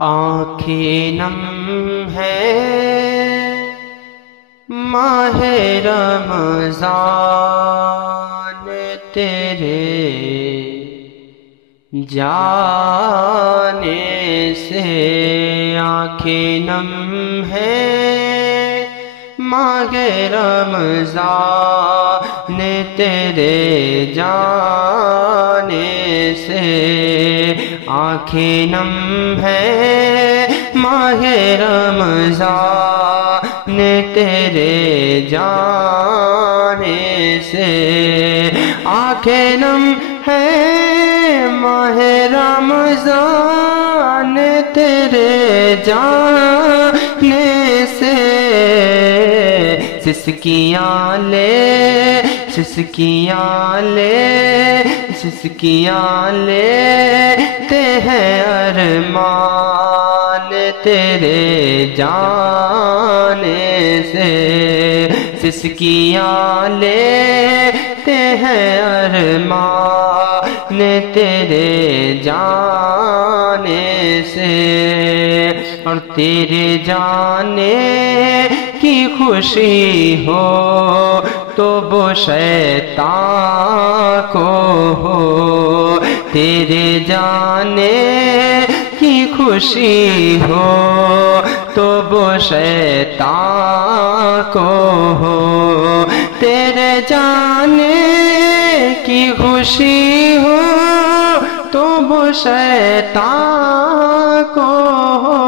آنکھیں نم ہے ماہ رمضان تیرے جانے سے، آنکھیں نم ہے ماہ رمضان تیرے جانے سے، آنکھیں نم ہے ماہ رمضان تیرے جانے سے، آنکھیں نم ہے ماہ رمضان تیرے جانے سے، سسکیاں لیتے ہیں ارمان تیرے جانے سے، سسکیاں لیتے ہیں ارمان تیرے جانے سے، اور تیرے جانے کی خوشی ہو تو وہ شیطان کو ہو، تیرے جانے کی خوشی ہو تو وہ شیطان کو ہو، تیرے جانے کی خوشی ہو تو وہ شیطان کو ہو،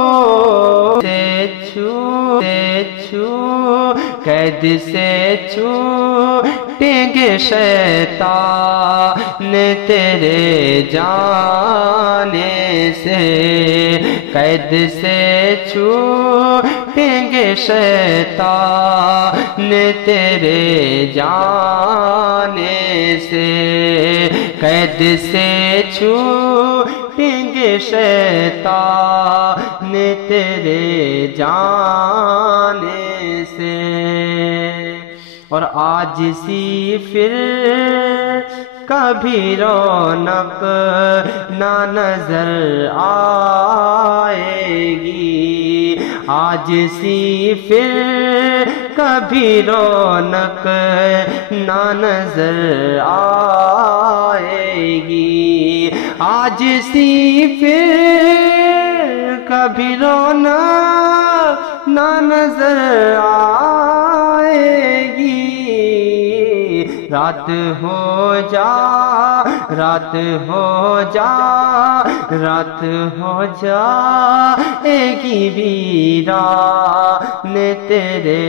قید سے چھوٹیں گے شیطان تیرے جانے سے، قید سے چھوٹیں گے شیطان تیرے جانے سے، قید سے چھوٹیں گے شیطان تیرے جانے سے، اور آج سی پھر کبھی رونق نہ نظر آئے گی، آج سی پھر کبھی رونق نہ نظر آئے گی، آج سی پھر کبھی رونق نہ نظر آئے گی، رات ہو جائے گی ویران تیرے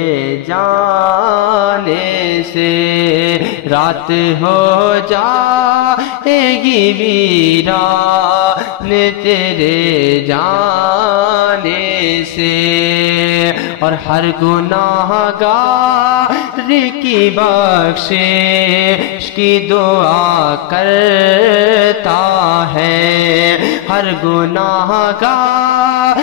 جانے سے، رات ہو جائے گی ویران تیرے جانے سے، اور ہر گناہ گار کی بخشش کی دعا کرتا ہے، ہر گناہ گار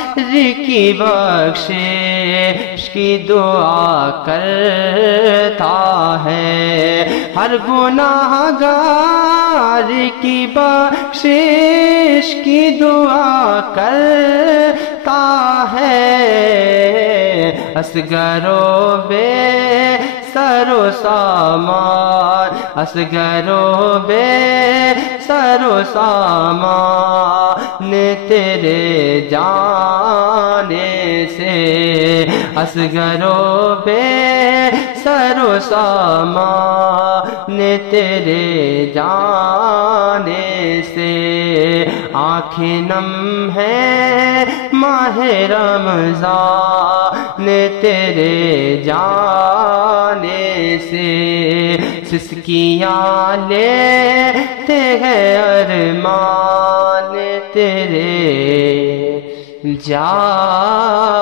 کی بخشش کی دعا کرتا ہے، ہر گناہ گار کی بخشش کی دعا کرتا ہے، اصغر و بے سر و سامان، اصغر و بے سر و سامان تیرے جانے سے، اصغر و بے سر و سامان تیرے جانے سے، آنکھیں نم ہے ماہ رمضان تیرے جانے سے، سسکیاں لیتے ہیں ارمان تیرے جانے